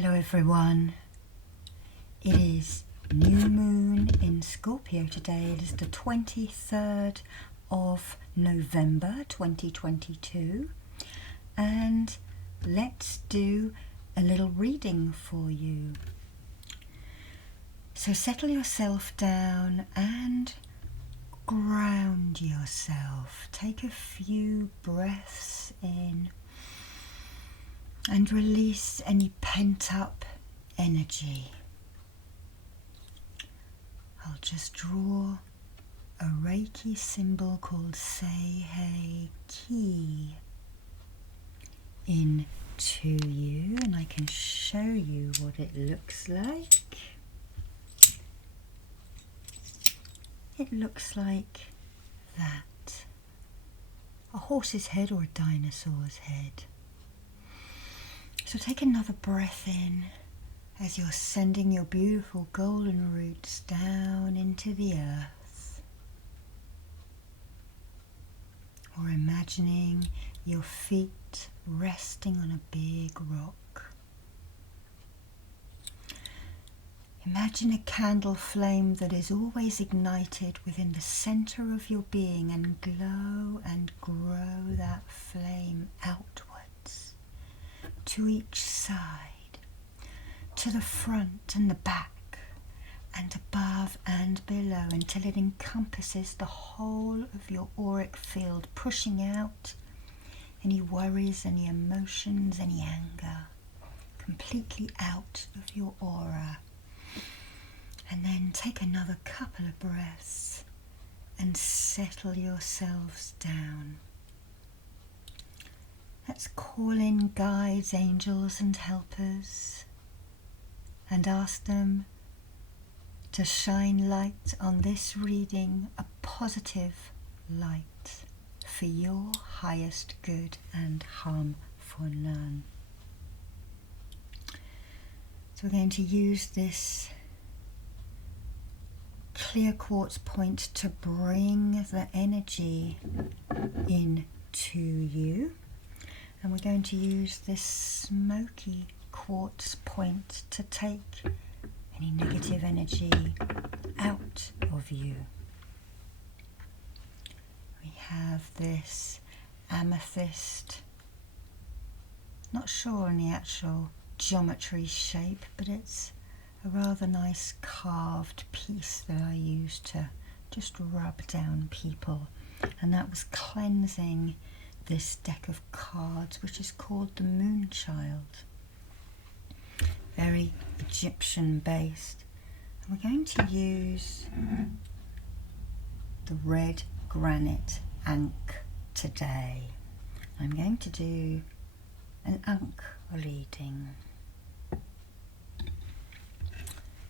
Hello everyone, it is New Moon in Scorpio today. It is the 23rd of November 2022 and let's do a little reading for you. So settle yourself down and ground yourself. Take a few breaths in and release any pent-up energy. I'll just draw a Reiki symbol called Seihei Ki into you, and I can show you what it looks like. It looks like that. A horse's head or a dinosaur's head. So take another breath in as you're sending your beautiful golden roots down into the earth. Or imagining your feet resting on a big rock. Imagine a candle flame that is always ignited within the center of your being, and glow and grow that flame outwards. To each side, to the front and the back, and above and below, until it encompasses the whole of your auric field, pushing out any worries, any emotions, any anger, completely out of your aura. And then take another couple of breaths and settle yourselves down. Let's call in guides, angels and helpers and ask them to shine light on this reading, a positive light for your highest good and harm for none. So we're going to use this clear quartz point to bring the energy into you. And we're going to use this smoky quartz point to take any negative energy out of you. We have this amethyst, not sure on the actual geometry shape, but it's a rather nice carved piece that I use to just rub down people. And that was cleansing this deck of cards, which is called the Moon Child. Very Egyptian based. And we're going to use the red granite Ankh today. I'm going to do an Ankh reading.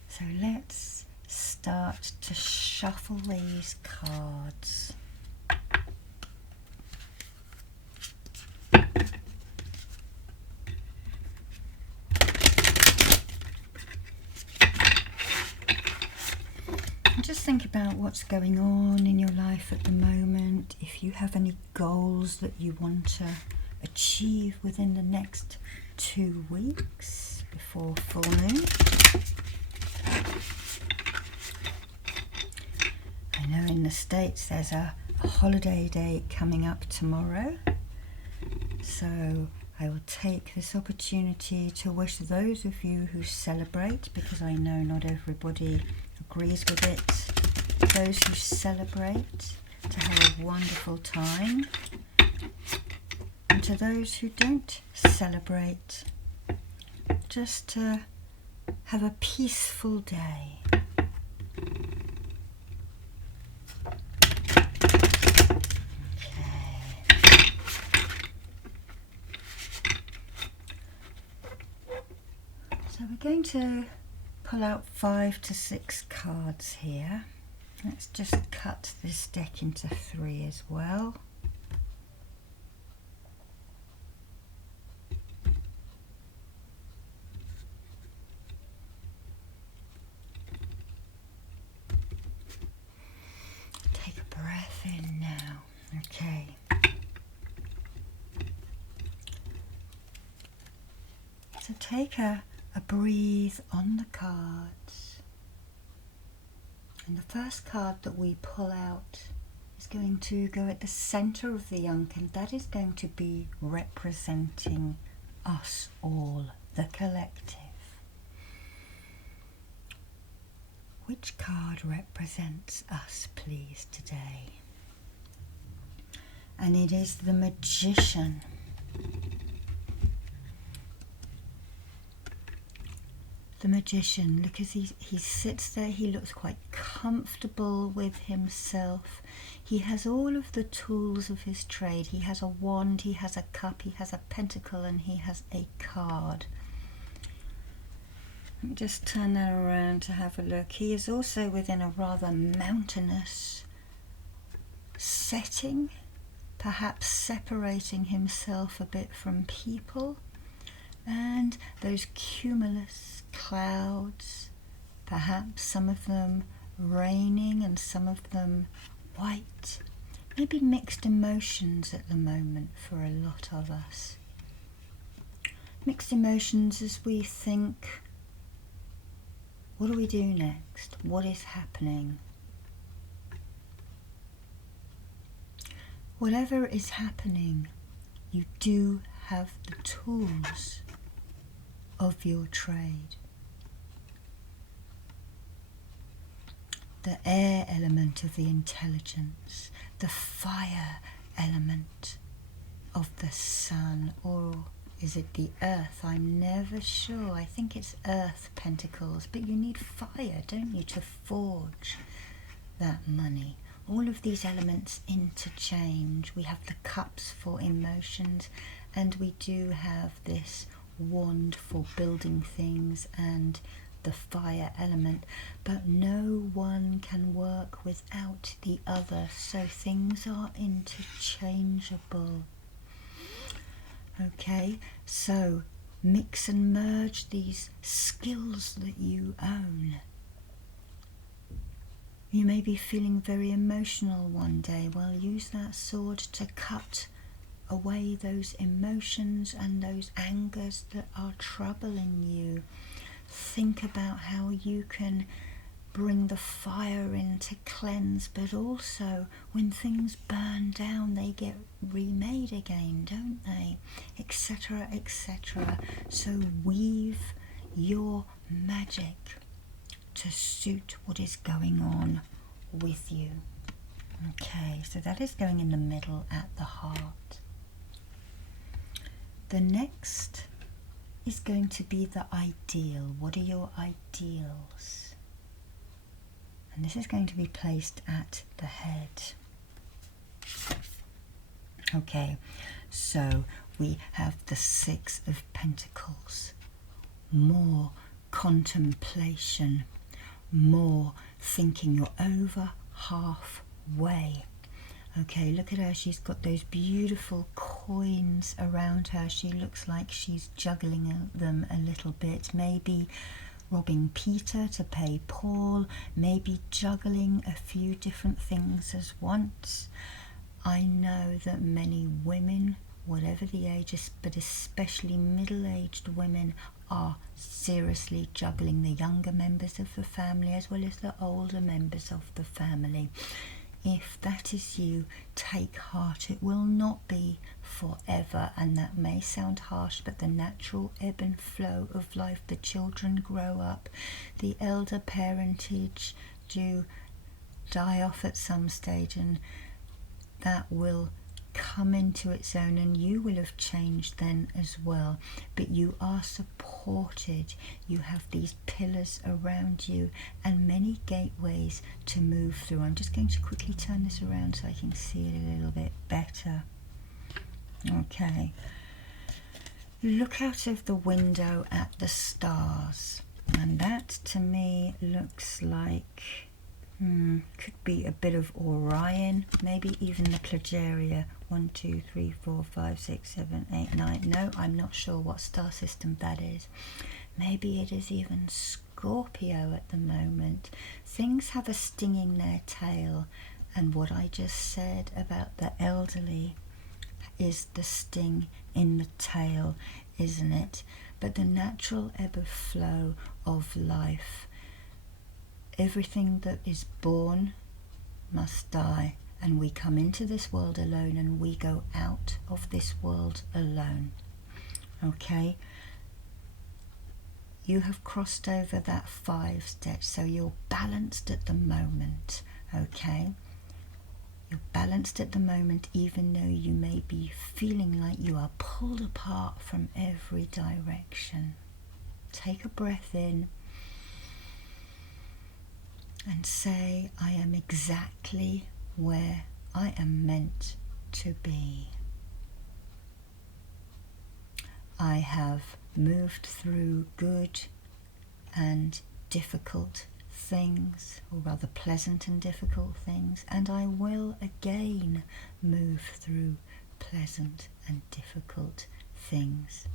So let's start to shuffle these cards. Just think about what's going on in your life at the moment. If you have any goals that you want to achieve within the next 2 weeks before full moon. I know in the States there's a holiday day coming up tomorrow. So I will take this opportunity to wish those of you who celebrate, because I know not everybody agrees with it, those who celebrate, to have a wonderful time, and to those who don't celebrate, just to have a peaceful day. So we're going to pull out 5 to 6 cards here. Let's just cut this deck into 3 as well. Take a breath in now. Okay. So take a breathe on the cards. And the first card that we pull out is going to go at the center of the Ankh, and that is going to be representing us all, the collective. Which card represents us, please, today? And it is the Magician. The Magician, look as he sits there, he looks quite comfortable with himself. He has all of the tools of his trade. He has a wand, he has a cup, he has a pentacle, and he has a card. Let me just turn that around to have a look. He is also within a rather mountainous setting, perhaps separating himself a bit from people. And those cumulus clouds, perhaps some of them raining and some of them white. Maybe mixed emotions at the moment for a lot of us. Mixed emotions as we think, what do we do next? What is happening? Whatever is happening, you do have the tools of your trade. The air element of the intelligence, the fire element of the sun, or is it the earth? I'm never sure. I think it's earth pentacles, but you need fire, don't you, to forge that money. All of these elements interchange. We have the cups for emotions, and we do have this wand for building things and the fire element, but no one can work without the other, so things are interchangeable. Okay, so mix and merge these skills that you own. You may be feeling very emotional one day. Well, use that sword to cut away those emotions and those angers that are troubling you. Think about how you can bring the fire in to cleanse, but also when things burn down, they get remade again, don't they? Etc., etc. So weave your magic to suit what is going on with you. Okay, so that is going in the middle at the heart. The next is going to be the ideal. What are your ideals? And this is going to be placed at the head. Okay, so we have the Six of Pentacles. More contemplation, more thinking. You're over halfway. Okay, look at her. She's got those beautiful coins around her. She looks like she's juggling them a little bit. Maybe robbing Peter to pay Paul. Maybe juggling a few different things as once. I know that many women, whatever the age is, but especially middle-aged women, are seriously juggling the younger members of the family as well as the older members of the family. If that is you, take heart. It will not be forever, and that may sound harsh, but the natural ebb and flow of life. The children grow up, the elder parentage do die off at some stage, and that will come into its own, and you will have changed then as well, but you are supported. You have these pillars around you and many gateways to move through. I'm just going to quickly turn this around so I can see it a little bit better. Okay, look out of the window at the stars, and that to me looks like could be a bit of Orion, maybe even the Plejaria. 1, 2, 3, 4, 5, 6, 7, 8, 9. No, I'm not sure what star system that is. Maybe it is even Scorpio at the moment. Things have a sting in their tail, and what I just said about the elderly is the sting in the tail, isn't it? but the natural ebb and flow of life. Everything that is born must die, and we come into this world alone and we go out of this world alone. Okay? You have crossed over that 5 steps, so you're balanced at the moment. Okay? You're balanced at the moment, even though you may be feeling like you are pulled apart from every direction. Take a breath in and say, I am exactly where I am meant to be. I have moved through good and difficult things, or rather pleasant and difficult things, and I will again move through pleasant and difficult things.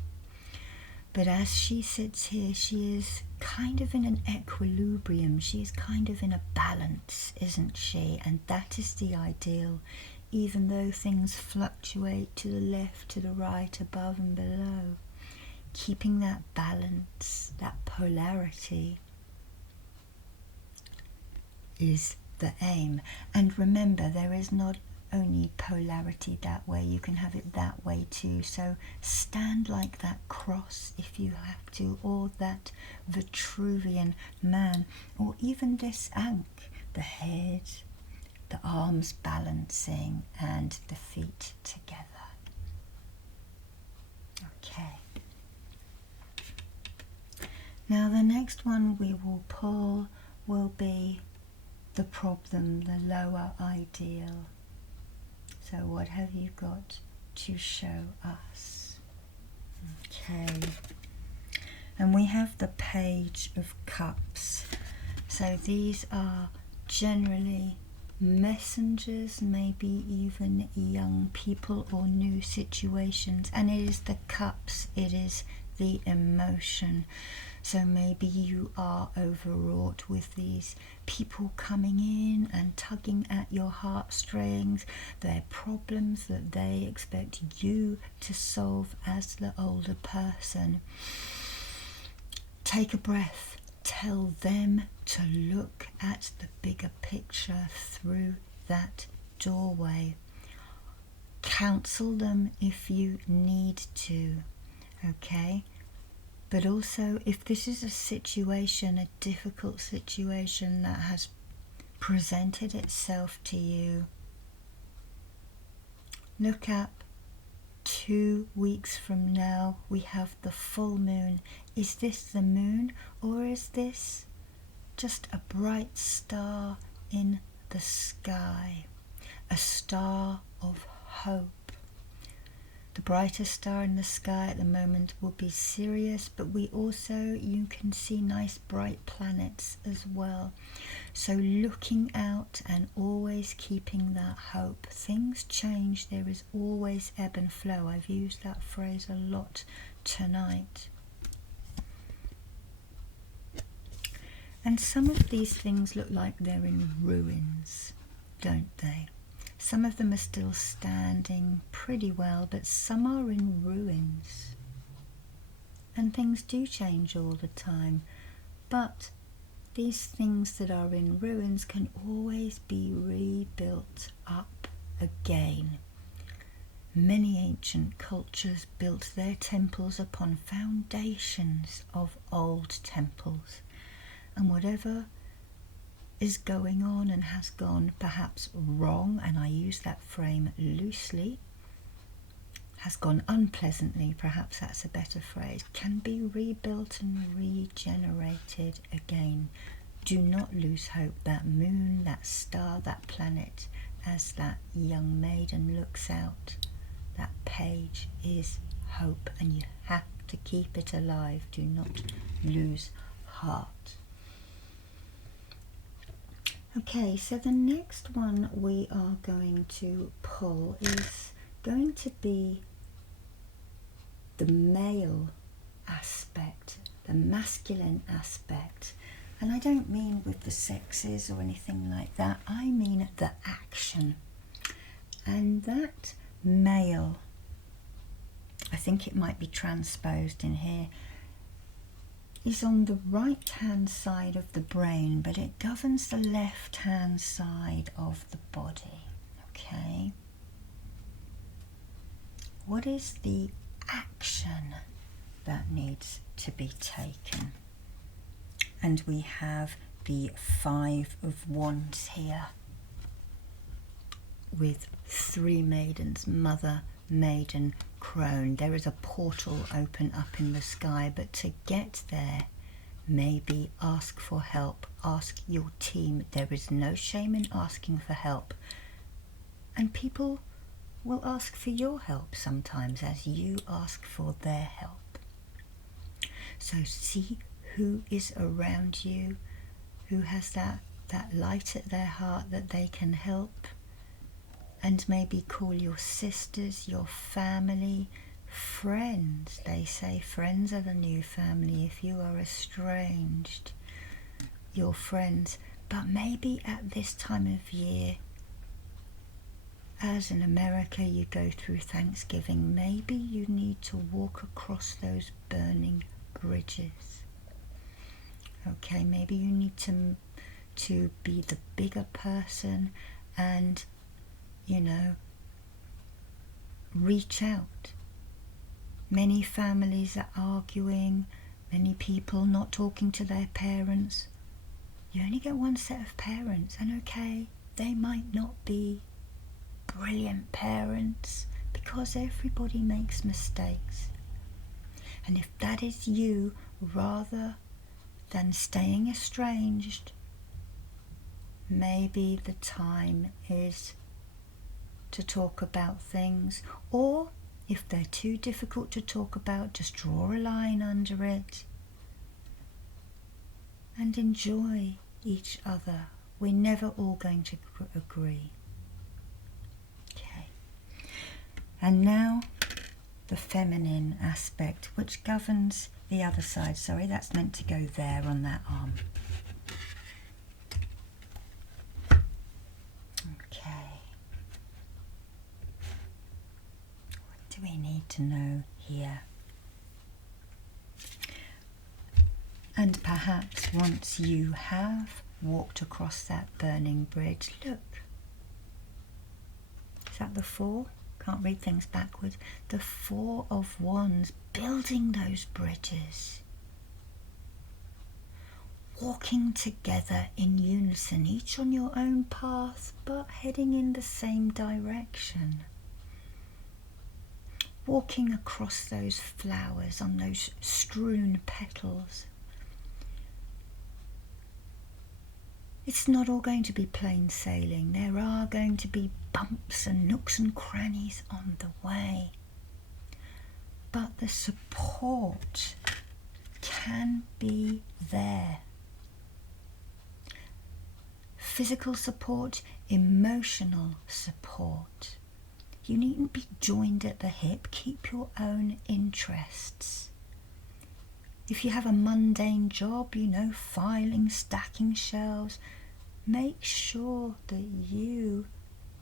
But as she sits here, she is kind of in an equilibrium, she is kind of in a balance, isn't she? And that is the ideal, even though things fluctuate to the left, to the right, above and below. Keeping that balance, that polarity, is the aim. And remember, there is not only polarity that way, you can have it that way too. So stand like that cross if you have to, or that Vitruvian man, or even this Ankh, the head, the arms balancing and the feet together. Okay. Now the next one we will pull will be the problem, the lower ideal. So what have you got to show us? Okay. And we have the Page of Cups. So these are generally messengers, maybe even young people or new situations. And it is the cups, it is the emotion. So maybe you are overwrought with these people coming in and tugging at your heartstrings, their problems that they expect you to solve as the older person. Take a breath. Tell them to look at the bigger picture through that doorway. Counsel them if you need to, okay? But also, if this is a situation, a difficult situation that has presented itself to you, look up. 2 weeks from now, we have the full moon. Is this the moon, or is this just a bright star in the sky? A star of hope. The brightest star in the sky at the moment will be Sirius, but we also, you can see nice bright planets as well. So looking out and always keeping that hope. Things change, there is always ebb and flow. I've used that phrase a lot tonight. And some of these things look like they're in ruins, don't they? Some of them are still standing pretty well, but some are in ruins. And things do change all the time. But these things that are in ruins can always be rebuilt up again. Many ancient cultures built their temples upon foundations of old temples. And whatever is going on and has gone perhaps wrong, and I use that frame loosely, has gone unpleasantly, perhaps that's a better phrase, can be rebuilt and regenerated again. Do not lose hope. That moon, that star, that planet, as that young maiden looks out, that page is hope, and you have to keep it alive. Do not lose heart. Okay, so the next one we are going to pull is going to be the male aspect, the masculine aspect. And I don't mean with the sexes or anything like that, I mean the action. And that male, I think it might be transposed in here, is on the right hand side of the brain, but it governs the left hand side of the body. Okay? What is the action that needs to be taken? And we have the Five of Wands here with three maidens, mother, maiden, crone. There is a portal open up in the sky, but to get there, maybe ask for help, ask your team. There is no shame in asking for help, and people will ask for your help sometimes as you ask for their help. So see who is around you, who has that light at their heart that they can help. And maybe call your sisters, your family, friends. They say friends are the new family if you are estranged. Your friends. But maybe at this time of year, as in America you go through Thanksgiving, maybe you need to walk across those burning bridges. Okay, maybe you need to be the bigger person and, you know, reach out. Many families are arguing, many people not talking to their parents. You only get one set of parents, and okay, they might not be brilliant parents because everybody makes mistakes. And if that is you, rather than staying estranged, maybe the time is to talk about things, or if they're too difficult to talk about, just draw a line under it and enjoy each other. We're never all going to agree. Okay. And now the feminine aspect, which governs the other side. Sorry, that's meant to go there on that arm. We need to know here. And perhaps once you have walked across that burning bridge, look, is that the Four? Can't read things backwards. The Four of Wands, building those bridges, walking together in unison, each on your own path but heading in the same direction. Walking across those flowers on those strewn petals. It's not all going to be plain sailing. There are going to be bumps and nooks and crannies on the way. But the support can be there. Physical support, emotional support. You needn't be joined at the hip. Keep your own interests. If you have a mundane job, you know, filing, stacking shelves, make sure that you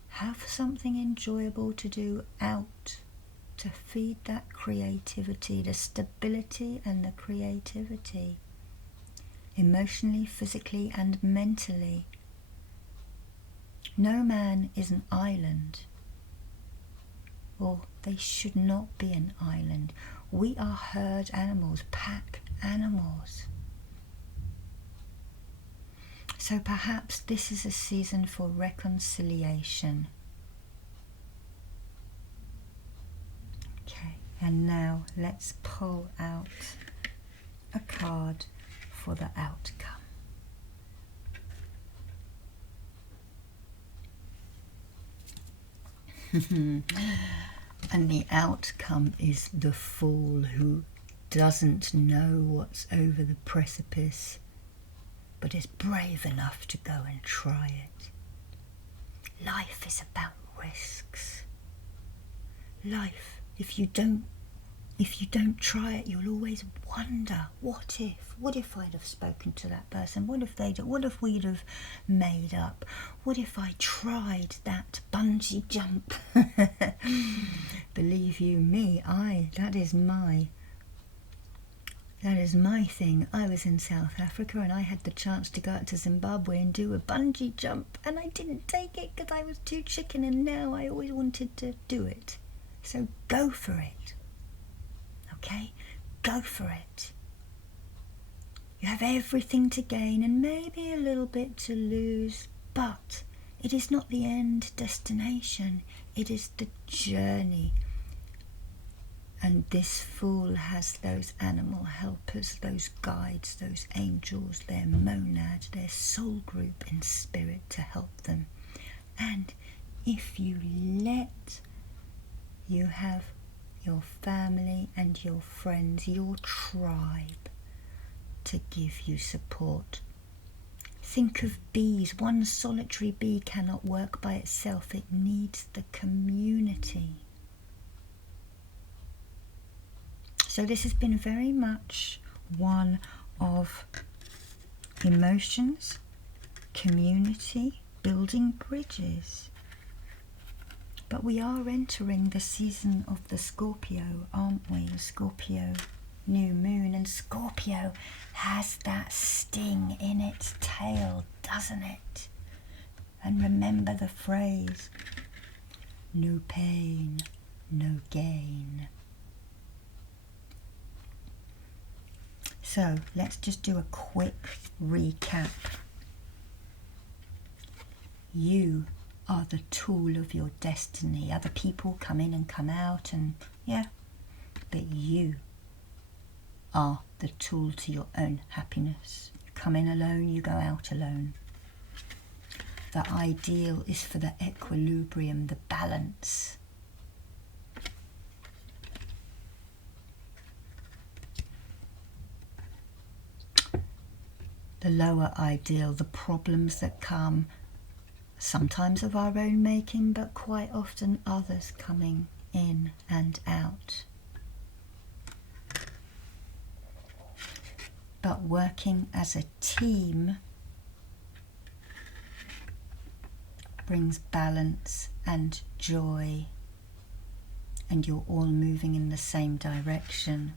have something enjoyable to do out to feed that creativity, the stability and the creativity, emotionally, physically and mentally. No man is an island. Well, they should not be an island. We are herd animals, pack animals. So perhaps this is a season for reconciliation. Okay, and now let's pull out a card for the outcome. And the outcome is the fool who doesn't know what's over the precipice, but is brave enough to go and try it. Life is about risks. Life, if you don't try it, you'll always wonder, what if I'd have spoken to that person? What if we'd have made up? What if I tried that bungee jump? Believe you me, that is my That is my thing. I was in South Africa and I had the chance to go out to Zimbabwe and do a bungee jump, and I didn't take it because I was too chicken, and now I always wanted to do it. So go for it. Okay? Go for it. You have everything to gain and maybe a little bit to lose, but it is not the end destination. It is the journey. And this fool has those animal helpers, those guides, those angels, their monad, their soul group in spirit to help them. And if you let, you have your family and your friends, your tribe, to give you support. Think of bees. One solitary bee cannot work by itself. It needs the community. So this has been very much one of emotions, community, building bridges. But we are entering the season of the Scorpio, aren't we? The Scorpio New Moon. And Scorpio has that sting in its tail, doesn't it? And remember the phrase, no pain, no gain. So let's just do a quick recap. You are the tool of your destiny. Other people come in and come out, and but you are the tool to your own happiness. You come in alone, you go out alone. The ideal is for the equilibrium, the balance. The lower ideal, the problems that come, sometimes of our own making, but quite often others coming in and out. But working as a team brings balance and joy, and you're all moving in the same direction.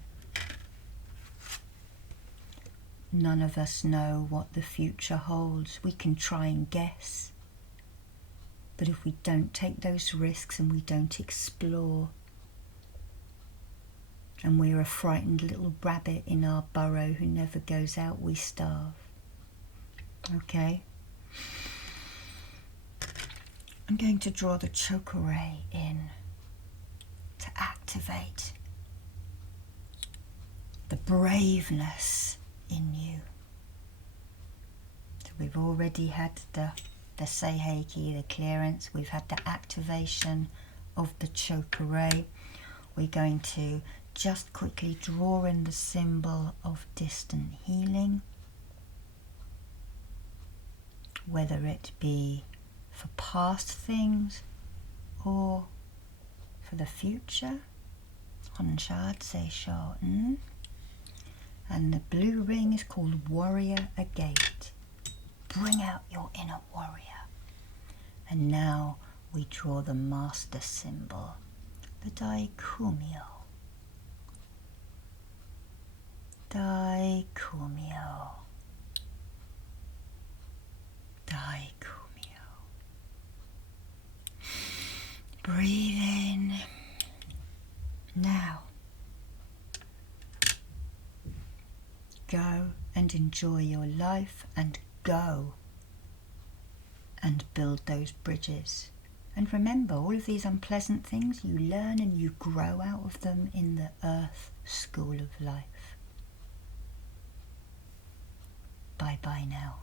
None of us know what the future holds. We can try and guess, but if we don't take those risks and we don't explore, and we're a frightened little rabbit in our burrow who never goes out, we starve. Okay? I'm going to draw the chakra in to activate the braveness in you. So we've already had the Seiheki, the clearance. We've had the activation of the chakra. We're going to just quickly draw in the symbol of distant healing, whether it be for past things or for the future. Honshad Seisho. And the blue ring is called Warrior Agate. Bring out your inner warrior. And now we draw the master symbol, the Daikumyo. Daikumyo. Daikumyo. Breathe in. Now, go and enjoy your life, and go and build those bridges. And remember, all of these unpleasant things, you learn and you grow out of them in the Earth School of Life. Bye-bye now.